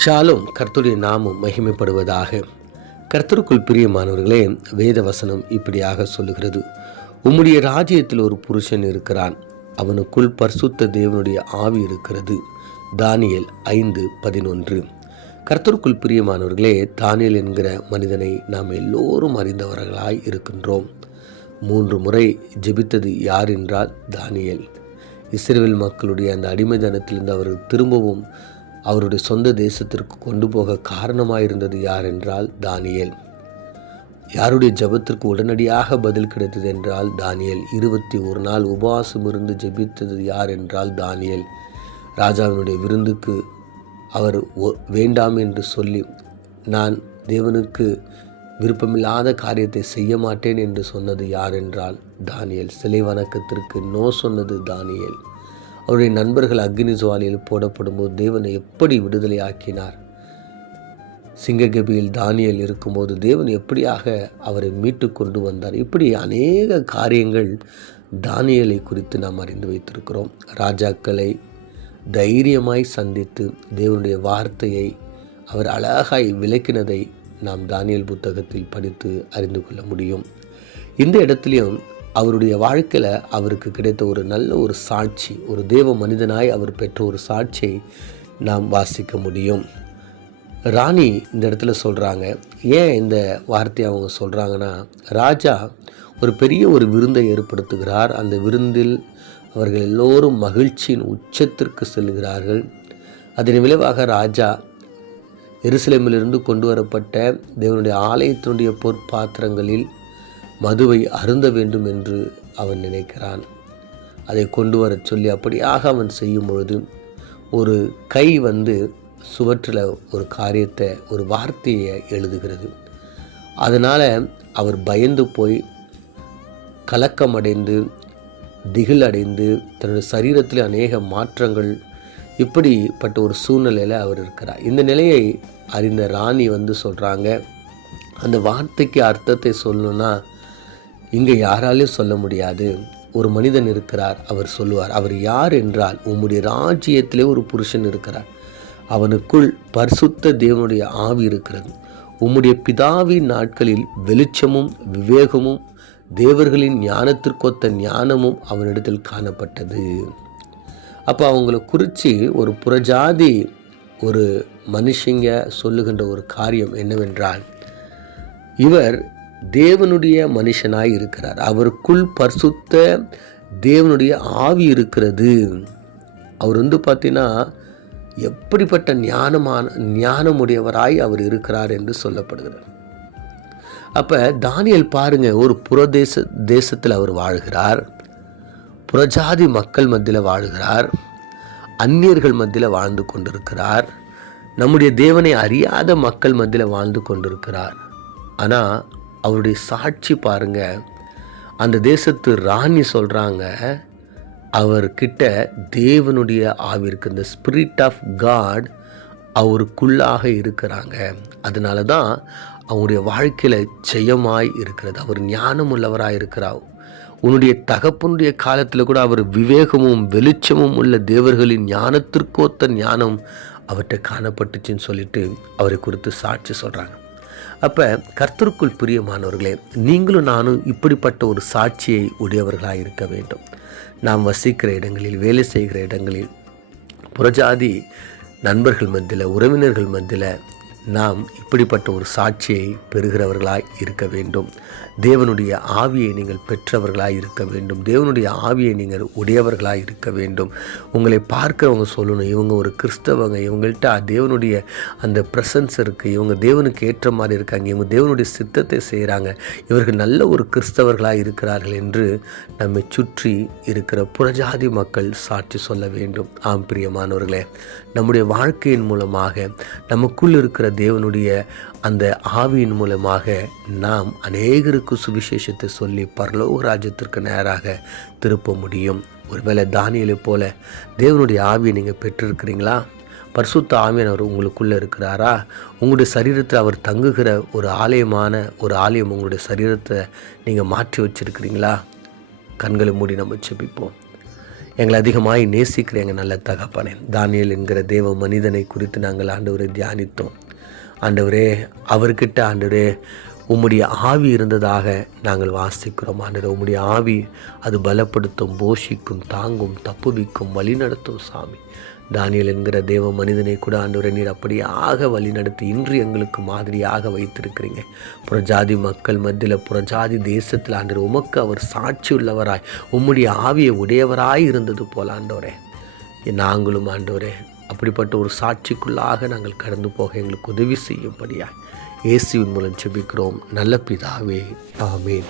ஷாலும் கர்த்தருடைய நாமம் மகிமைப்படுவதாக. கர்த்தருக்குள் பிரியமானவர்களே, வேத வசனம் இப்படியாக சொல்லுகிறது. உம்முடைய ராஜ்யத்தில் ஒரு புருஷன் இருக்கிறான், அவனுக்குள் பரிசுத்த தேவனுடைய ஆவி இருக்கிறது. தானியேல் 5:11. கர்த்தருக்குள் பிரியமானவர்களே, தானியேல் என்கிற மனிதனை நாம் எல்லோரும் அறிந்தவர்களாய் இருக்கின்றோம். 3 முறை ஜெபித்தது யார் என்றால் தானியேல். இஸ்ரவேல் மக்களுடைய அந்த அடிமைத்தனத்திலிருந்து அவர்கள் திரும்பவும் அவருடைய சொந்த தேசத்திற்கு கொண்டு போக காரணமாயிருந்தது யார் என்றால் தானியேல். யாருடைய ஜெபத்திற்கு உடனடியாக பதில் கிடைத்தது என்றால் தானியேல். 21 நாள் உபவாசம் இருந்து ஜெபித்தது யார் என்றால் தானியேல். ராஜாவினுடைய விருந்துக்கு அவர் வேண்டாம் என்று சொல்லி, நான் தேவனுக்கு விருப்பமில்லாத காரியத்தை செய்ய மாட்டேன் என்று சொன்னது யார் என்றால் தானியேல். சிலை வணக்கத்திற்கு நோ சொன்னது தானியேல். அவருடைய நண்பர்கள் அக்னி ஜுவாலையில் போடப்படும் போது தேவனை எப்படி விடுதலை ஆக்கினார். சிங்ககபியில் தானியேல் இருக்கும்போது தேவன் எப்படியாக அவரை மீட்டு கொண்டு வந்தார். இப்படி அநேக காரியங்கள் தானியேலை குறித்து நாம் அறிந்து வைத்திருக்கிறோம். ராஜாக்களை தைரியமாய் சந்தித்து தேவனுடைய வார்த்தையை அவர் அழகாய் விளக்கினதை நாம் தானியேல் புத்தகத்தில் படித்து அறிந்து கொள்ள முடியும். இந்த இடத்துலையும் அவருடைய வாழ்க்கையில் அவருக்கு கிடைத்த ஒரு நல்ல ஒரு சாட்சி, ஒரு தேவ மனிதனாய் அவர் பெற்ற ஒரு சாட்சியை நாம் வாசிக்க முடியும். ராணி இந்த இடத்துல சொல்கிறாங்க, ஏன் இந்த வார்த்தையை அவங்க சொல்கிறாங்கன்னா, ராஜா ஒரு பெரிய ஒரு விருந்தை ஏற்படுத்துகிறார். அந்த விருந்தில் அவர்கள் எல்லோரும் மகிழ்ச்சியின் உச்சத்திற்கு செல்கிறார்கள். அதன் விளைவாக ராஜா எருசலேமிலிருந்து கொண்டு வரப்பட்ட தேவனுடைய ஆலயத்தினுடைய பொற்பாத்திரங்களில் மதுவை அருந்த வேண்டும் என்று அவன் நினைக்கிறான். அதை கொண்டு வர சொல்லி அப்படியாக அவன் செய்யும் பொழுது ஒரு கை சுவற்றில் ஒரு காரியத்தை, ஒரு வார்த்தையை எழுதுகிறது. அதனால் அவர் பயந்து போய் கலக்கமடைந்து திகில் அடைந்து தன்னுடைய சரீரத்தில் அநேக மாற்றங்கள், இப்படிப்பட்ட ஒரு சூழ்நிலையில் அவர் இருக்கிறார். இந்த நிலையை அறிந்த ராணி சொல்கிறாங்க, அந்த வார்த்தைக்கு அர்த்தத்தை சொல்லணும்னா இங்கே யாராலையும் சொல்ல முடியாது. ஒரு மனிதன் இருக்கிறார், அவர் சொல்லுவார். அவர் யார் என்றால், உம்முடைய ராஜ்யத்திலே ஒரு புருஷன் இருக்கிறார், அவனுக்குள் பரிசுத்த தேவனுடைய ஆவி இருக்கிறது. உம்முடைய பிதாவின் நாட்களில் வெளிச்சமும் விவேகமும் தேவர்களின் ஞானத்திற்கொத்த ஞானமும் அவனிடத்தில் காணப்பட்டது. அப்போ அவங்கள குறித்து ஒரு புறஜாதி ஒரு மனுஷங்க சொல்லுகின்ற ஒரு காரியம் என்னவென்றால், இவர் தேவனுடைய மனுஷனாய் இருக்கிறார், அவருக்குள் பரிசுத்த தேவனுடைய ஆவி இருக்கிறது. அவர் பார்த்தீங்கன்னா எப்படிப்பட்ட ஞானமுடையவராய் அவர் இருக்கிறார் என்று சொல்லப்படுகிறார். அப்போ தானியேல் பாருங்க, ஒரு தேசத்தில் அவர் வாழ்கிறார், புறஜாதி மக்கள் மத்தியில் வாழ்கிறார், அந்நியர்கள் மத்தியில் வாழ்ந்து கொண்டிருக்கிறார், நம்முடைய தேவனை அறியாத மக்கள் மத்தியில் வாழ்ந்து கொண்டிருக்கிறார். ஆனால் அவருடைய சாட்சி பாருங்க, அந்த தேசத்து ராணி சொல்கிறாங்க, அவர்கிட்ட தேவனுடைய ஆவி இருக்கு, இந்த ஸ்பிரிட் ஆஃப் காட் அவருக்குள்ளாக இருக்கிறாங்க. அதனால தான் அவருடைய வாழ்க்கையில் ஜெயமாய் இருக்கிறது. அவர் ஞானம் உள்ளவராக இருக்கிறார். உன்னுடைய தகப்பனுடைய காலத்தில் கூட அவர் விவேகமும் வெளிச்சமும் உள்ள தேவர்களின் ஞானத்திற்கோத்த ஞானம் அவர்கிட்ட காணப்பட்டுச்சுன்னு சொல்லிட்டு அவரை குறித்து சாட்சி சொல்கிறாங்க. அப்போ கர்த்தருக்குள் பிரியமானவர்களே, நீங்களும் நானும் இப்படிப்பட்ட ஒரு சாட்சியை உடையவர்களாக இருக்க வேண்டும். நாம் வசிக்கிற இடங்களில், வேலை செய்கிற இடங்களில், புறஜாதி நண்பர்கள் மத்தியில், உறவினர்கள் மத்தியில் நாம் இப்படிப்பட்ட ஒரு சாட்சியை பெறுகிறவர்களாய் இருக்க வேண்டும். தேவனுடைய ஆவியை நீங்கள் பெற்றவர்களாய் இருக்க வேண்டும். தேவனுடைய ஆவியை நீங்கள் உடையவர்களாய் இருக்க வேண்டும். உங்களை பார்க்கிறவங்க சொல்லணும், இவங்க ஒரு கிறிஸ்தவங்க, இவங்கள்ட்ட தேவனுடைய அந்த ப்ரெசன்ஸ் இருக்குது, இவங்க தேவனுக்கு ஏற்ற மாதிரி இருக்காங்க, இவங்க தேவனுடைய சித்தத்தை செய்கிறாங்க, இவர்கள் நல்ல ஒரு கிறிஸ்தவர்களாக இருக்கிறார்கள் என்று நம்மை சுற்றி இருக்கிற புறஜாதி மக்கள் சாட்சி சொல்ல வேண்டும். ஆம் பிரியமானவர்களே, நம்முடைய வாழ்க்கையின் மூலமாக நமக்குள் இருக்கிற தேவனுடைய அந்த ஆவியின் மூலமாக நாம் அநேகருக்கு சுவிசேஷத்தை சொல்லி பரலோக ராஜ்யத்திற்கு நேராக திருப்ப முடியும். ஒருவேளை தானியேலை போல தேவனுடைய ஆவியை நீங்கள் பெற்றிருக்கிறீங்களா? பரிசுத்த ஆவியானவர் உங்களுக்குள்ளே இருக்கிறாரா? உங்களுடைய சரீரத்தில் அவர் தங்குகிற ஒரு ஆலயம் உங்களுடைய சரீரத்தை நீங்கள் மாற்றி வச்சிருக்கிறீங்களா? கண்களை மூடி நம்ம ஜெபிப்போம். எங்களை அதிகமாய் நேசிக்கிற எங்கள் நல்ல தகப்பனே, தானியேல் என்கிற தேவ மனிதனை குறித்து நாங்கள் ஆண்டவரை தியானித்தோம். ஆண்டவரே, அவர்கிட்ட ஆண்டவரே உம்முடைய ஆவி இருந்ததாக நாங்கள் வாசிக்கிறோம். ஆண்டவரே, உம்முடைய ஆவி அது பலப்படுத்தும், போஷிக்கும், தாங்கும், தப்புவிக்கும், வழிநடத்தும். சாமி, தானியேல் என்கிற தேவ மனிதனை கூட ஆண்டவரே நீர் அப்படியாக வழிநடத்தி இன்று எங்களுக்கு மாதிரியாக வைத்திருக்கிறீங்க. புறஜாதி மக்கள் மத்தியில், புறஜாதி தேசத்தில் ஆண்டவரே உமக்கு அவர் சாட்சி உள்ளவராய், உம்முடைய ஆவியை உடையவராய் இருந்தது போல ஆண்டவரே நாங்களும் ஆண்டவரே அப்படிப்பட்ட ஒரு சாட்சிக்குள்ளாக நாங்கள் கடந்து போக எங்களுக்கு உதவி செய்யும்படியாய் இயேசுவின் மூலம் ஜெபிக்கிறோம் நல்ல பிதாவே, ஆமென்.